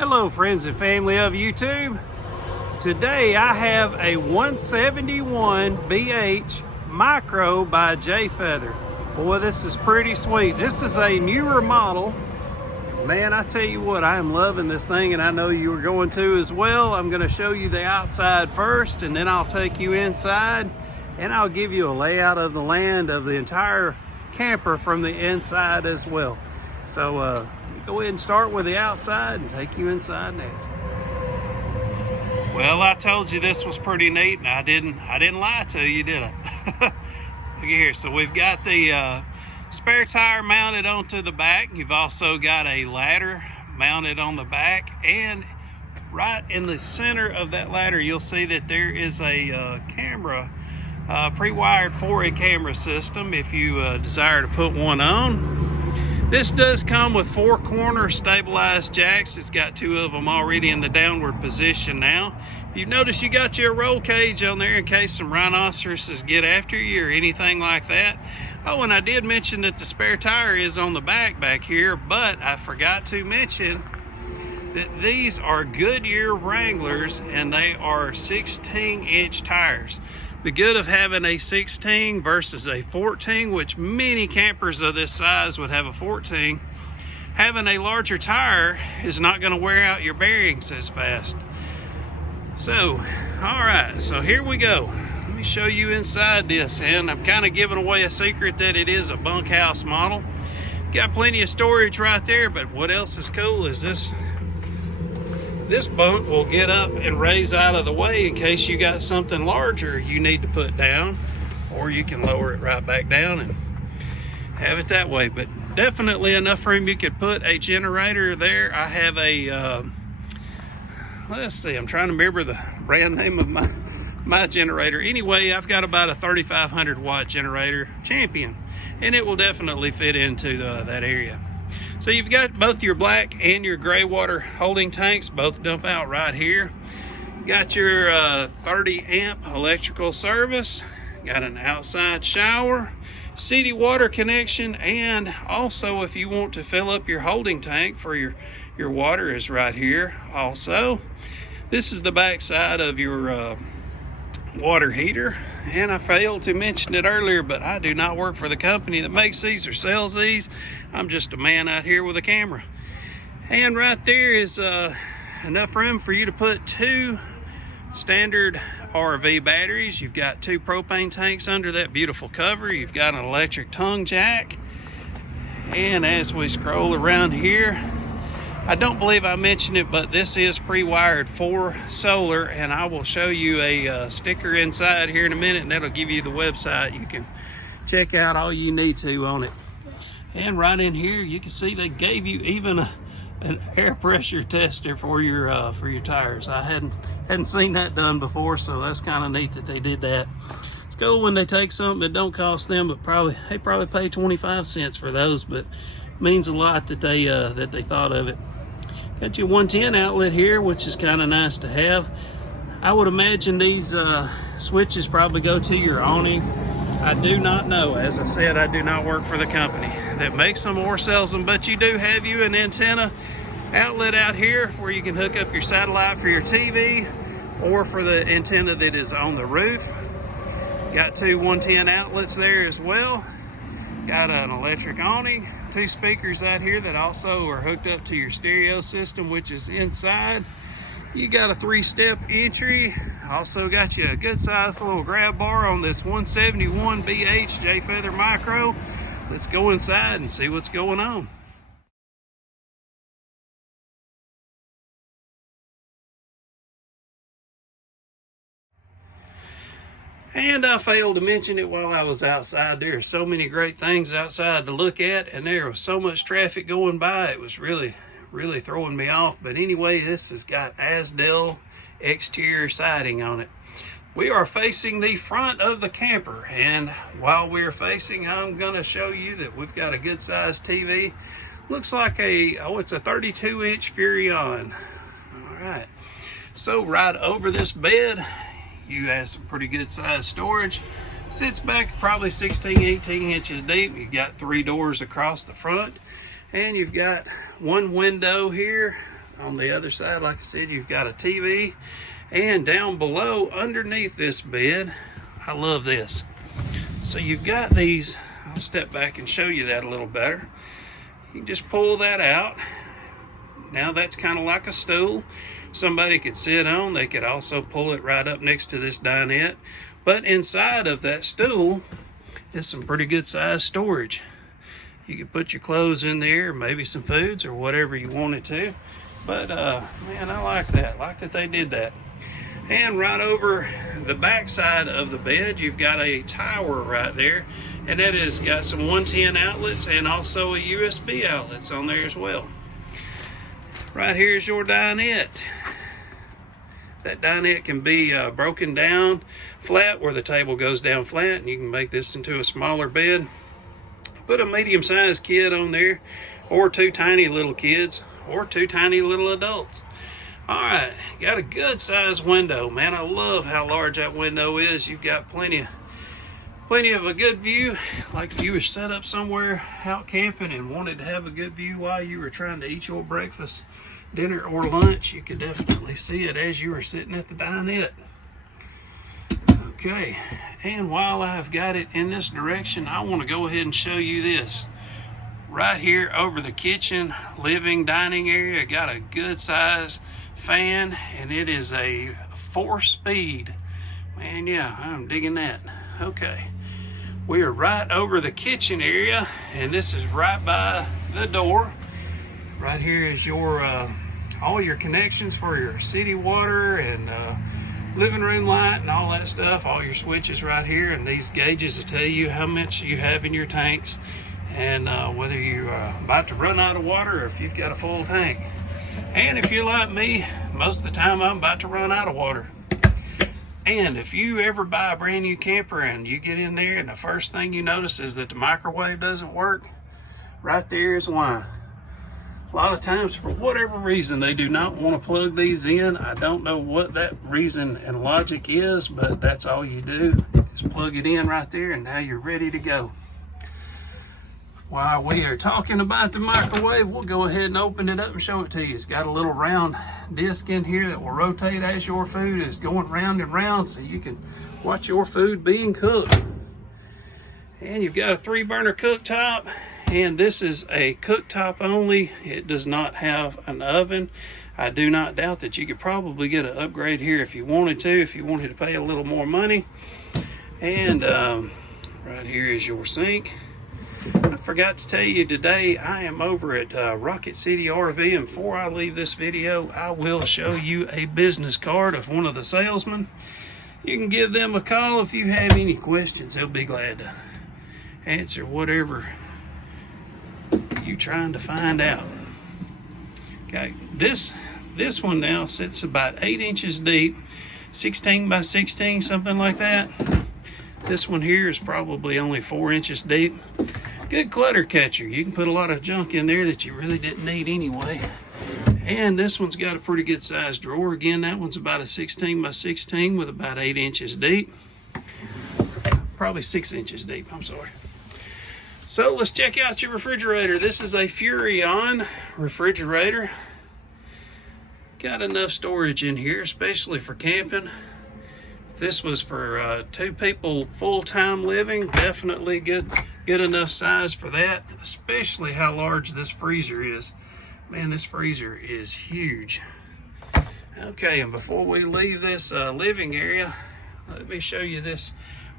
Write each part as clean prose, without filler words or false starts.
Hello friends and family of YouTube. Today I have a 171 BH Micro by Jayco. Boy, this is pretty sweet. This is a newer model. Man, I tell you what, I am loving this thing, and I know you are going to as well. I'm going to show you the outside first, and then I'll take you inside, and I'll give you a layout of the land of the entire camper from the inside as well. So go ahead and start with the outside and take you inside next. Well, I told you this was pretty neat, and I didn't lie to you, did I? Look at here. So we've got the spare tire mounted onto the back. You've also got a ladder mounted on the back, and right in the center of that ladder you'll see that there is a camera pre-wired for a camera system if you desire to put one on. This does come with 4 corner stabilized jacks. It's got 2 of them already in the downward position now. If you notice, you got your roll cage on there in case some rhinoceroses get after you or anything like that. Oh, and I did mention that the spare tire is on the back here, but I forgot to mention that these are Goodyear Wranglers, and they are 16-inch tires. The good of having a 16 versus a 14, which many campers of this size would have a 14, having a larger tire is not going to wear out your bearings as fast. So, all right, so here we go. Let me show you inside this, and I'm kind of giving away a secret that it is a bunkhouse model. Got plenty of storage right there, but what else is cool is this bunk will get up and raise out of the way in case you got something larger you need to put down, or you can lower it right back down and have it that way. But definitely enough room you could put a generator there. I have a let's see, I'm trying to remember the brand name of my generator. Anyway, I've got about a 3,500 watt generator, Champion, and it will definitely fit into that area. So you've got both your black and your gray water holding tanks, both dump out right here. Got your 30 amp electrical service, got an outside shower, city water connection, and also if you want to fill up your holding tank for your water is right here also. This is the back side of your water heater, and I failed to mention it earlier, but I do not work for the company that makes these or sells these. I'm just a man out here with a camera. And right there is enough room for you to put 2 standard RV batteries. You've got 2 propane tanks under that beautiful cover. You've got an electric tongue jack. And as we scroll around here, I don't believe I mentioned it, but this is pre-wired for solar, and I will show you a sticker inside here in a minute, and that'll give you the website. You can check out all you need to on it. And right in here, you can see they gave you even an air pressure tester for your tires. I hadn't seen that done before, so that's kind of neat that they did that. It's cool when they take something that don't cost them, but they probably pay 25 cents for those, but it means a lot that they thought of it. Got your 110 outlet here, which is kind of nice to have. I would imagine these switches probably go to your awning. I do not know. As I said, I do not work for the company that makes them or sells them, but you do have you an antenna outlet out here where you can hook up your satellite for your TV or for the antenna that is on the roof. Got 2 110 outlets there as well. Got an electric awning, 2 speakers out here that also are hooked up to your stereo system, which is inside. You got a 3-step entry. Also got you a good sized little grab bar on this 171 BH Jayco Micro. Let's go inside and see what's going on. And I failed to mention it while I was outside. There are so many great things outside to look at, and there was so much traffic going by. It was really throwing me off. But anyway, this has got Asdel exterior siding on it. We are facing the front of the camper, and while we're facing, I'm going to show you that we've got a good sized TV. Looks like it's a 32-inch Furrion. All right. So right over this bed, you have some pretty good sized storage. Sits back probably 16, 18 inches deep. You've got 3 doors across the front, and you've got 1 window here On the other side, like I said, you've got a TV. And down below, underneath this bed, I love this. So you've got these, I'll step back and show you that a little better. You can just pull that out. Now that's kind of like a stool somebody could sit on. They could also pull it right up next to this dinette. But inside of that stool is some pretty good sized storage. You could put your clothes in there, maybe some foods or whatever you wanted to. But man, I like that. Like that they did that. And right over the back side of the bed, you've got a tower right there. And that has got some 110 outlets and also a USB outlets on there as well. Right here is your dinette. That dinette can be broken down flat where the table goes down flat, and you can make this into a smaller bed. Put a medium-sized kid on there, or 2 tiny little kids, or 2 tiny little adults. All right, got a good sized window. Man, I love how large that window is. You've got plenty of a good view. Like if you were set up somewhere out camping and wanted to have a good view while you were trying to eat your breakfast, dinner, or lunch, you could definitely see it as you were sitting at the dinette. Okay, and while I've got it in this direction, I want to go ahead and show you this. Right here over the kitchen, living, dining area, got a good size fan, and it is a 4-speed. Man, yeah, I'm digging that. Okay, we are right over the kitchen area, and this is right by the door. Right here is your all your connections for your city water and living room light and all that stuff. All your switches right here, and these gauges will tell you how much you have in your tanks and whether you're about to run out of water or if you've got a full tank. And if you're like me, most of the time I'm about to run out of water. And if you ever buy a brand new camper and you get in there and the first thing you notice is that the microwave doesn't work, right there is why. A lot of times, for whatever reason, they do not want to plug these in. I don't know what that reason and logic is, but that's all you do is plug it in right there, and now you're ready to go. While we are talking about the microwave, we'll go ahead and open it up and show it to you. It's got a little round disc in here that will rotate as your food is going round and round, so you can watch your food being cooked. And you've got a 3-burner cooktop. And this is a cooktop only. It does not have an oven. I do not doubt that you could probably get an upgrade here if you wanted to pay a little more money. And right here is your sink. I forgot to tell you today, I am over at Rocket City RV, and before I leave this video, I will show you a business card of one of the salesmen. You can give them a call if you have any questions. They'll be glad to answer whatever you trying to find out. Okay, this one now sits about 8 inches deep, 16 by 16, something like that. This one here is probably only 4 inches deep. Good clutter catcher. You can put a lot of junk in there that you really didn't need anyway. And this one's got a pretty good sized drawer. Again, that one's about a 16 by 16 with about 8 inches deep. Probably 6 inches deep, I'm sorry. So let's check out your refrigerator. This is a Furrion refrigerator. Got enough storage in here, especially for camping. If this was for 2 people full-time living, definitely good enough size for that, especially how large this freezer is. Man, this freezer is huge. Okay, and before we leave this living area, let me show you this.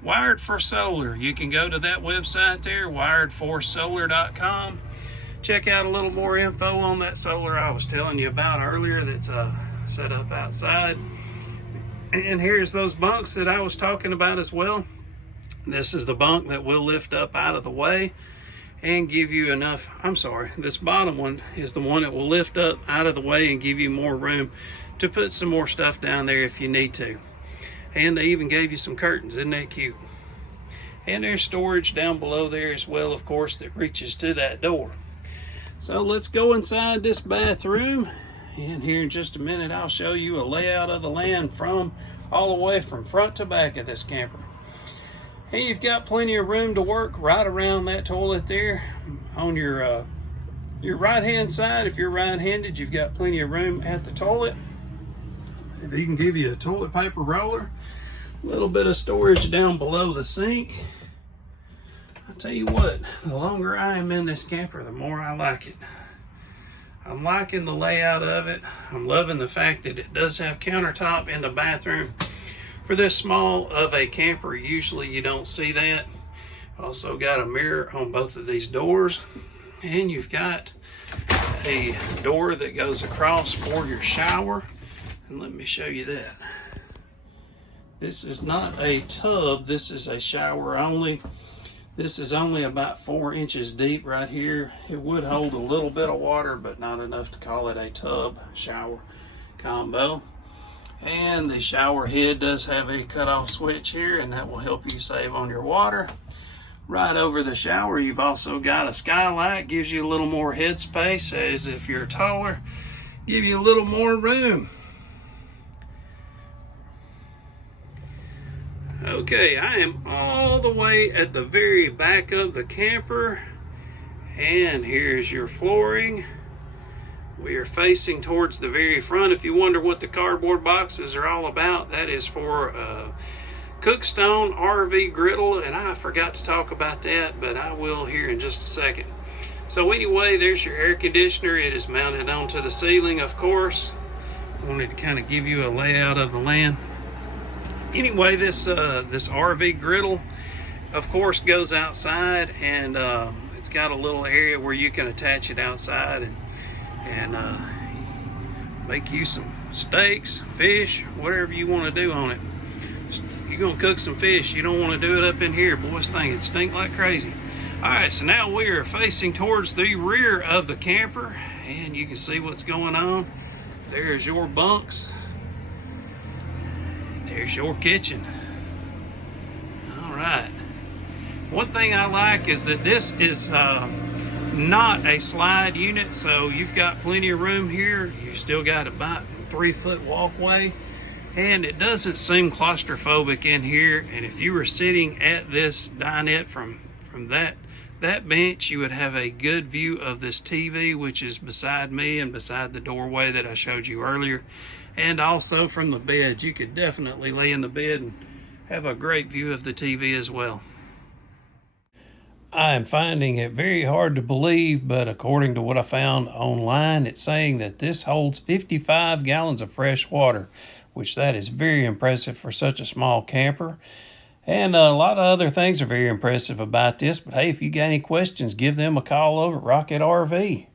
Wired for Solar. You can go to that website there, wiredforsolar.com. Check out a little more info on that solar I was telling you about earlier that's set up outside. And here's those bunks that I was talking about as well. This is the bunk that will lift up out of the way and give you enough. I'm sorry, this bottom one is the one that will lift up out of the way and give you more room to put some more stuff down there if you need to. And they even gave you some curtains. Isn't that cute? And there's storage down below there as well, of course, that reaches to that door. So let's go inside this bathroom. And here in just a minute, I'll show you a layout of the land from all the way from front to back of this camper. And you've got plenty of room to work right around that toilet there on your Your right-hand side, if you're right-handed, you've got plenty of room at the toilet. If he can give you a toilet paper roller, a little bit of storage down below the sink. I'll tell you what, the longer I am in this camper, the more I like it. I'm liking the layout of it. I'm loving the fact that it does have countertop in the bathroom. For this small of a camper, usually you don't see that. Also got a mirror on both of these doors. And you've got a door that goes across for your shower. And let me show you that. This is not a tub, this is a shower only. This is only about 4 inches deep right here. It would hold a little bit of water, but not enough to call it a tub shower combo. And the shower head does have a cutoff switch here, and that will help you save on your water. Right over the shower, you've also got a skylight, gives you a little more head space, as if you're taller, give you a little more room. Okay, I am all the way at the very back of the camper, and here's your flooring. We are facing towards the very front. If you wonder what the cardboard boxes are all about, that is for Cookstone RV Griddle, and I forgot to talk about that, but I will here in just a second. So anyway, there's your air conditioner. It is mounted onto the ceiling, of course. I wanted to kind of give you a layout of the land. Anyway, this RV Griddle, of course, goes outside, and it's got a little area where you can attach it outside and make you some steaks, fish, whatever you want to do on it. You're gonna cook some fish, you don't want to do it up in here. Boy, this thing would stink like crazy. All right, so now we are facing towards the rear of the camper, and you can see what's going on. There's your bunks. There's your kitchen. All right. One thing I like is that this is not a slide unit, so you've got plenty of room here. You've still got about 3-foot walkway, and it doesn't seem claustrophobic in here. And if you were sitting at this dinette from that bench, you would have a good view of this TV, which is beside me and beside the doorway that I showed you earlier. And also from the bed, you could definitely lay in the bed and have a great view of the TV as well. I am finding it very hard to believe, but according to what I found online, it's saying that this holds 55 gallons of fresh water, which that is very impressive for such a small camper. And a lot of other things are very impressive about this, but hey, if you got any questions, give them a call over at Rocket RV.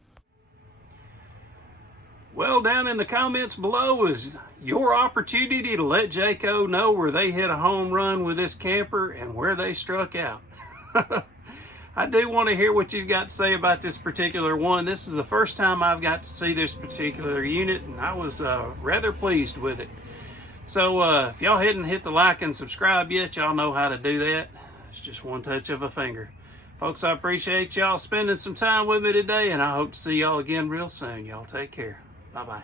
Well, down in the comments below is your opportunity to let Jayco know where they hit a home run with this camper and where they struck out. I do want to hear what you've got to say about this particular one. This is the first time I've got to see this particular unit, and I was rather pleased with it. So if y'all hadn't hit the like and subscribe yet, y'all know how to do that. It's just one touch of a finger. Folks, I appreciate y'all spending some time with me today, and I hope to see y'all again real soon. Y'all take care. Bye-bye.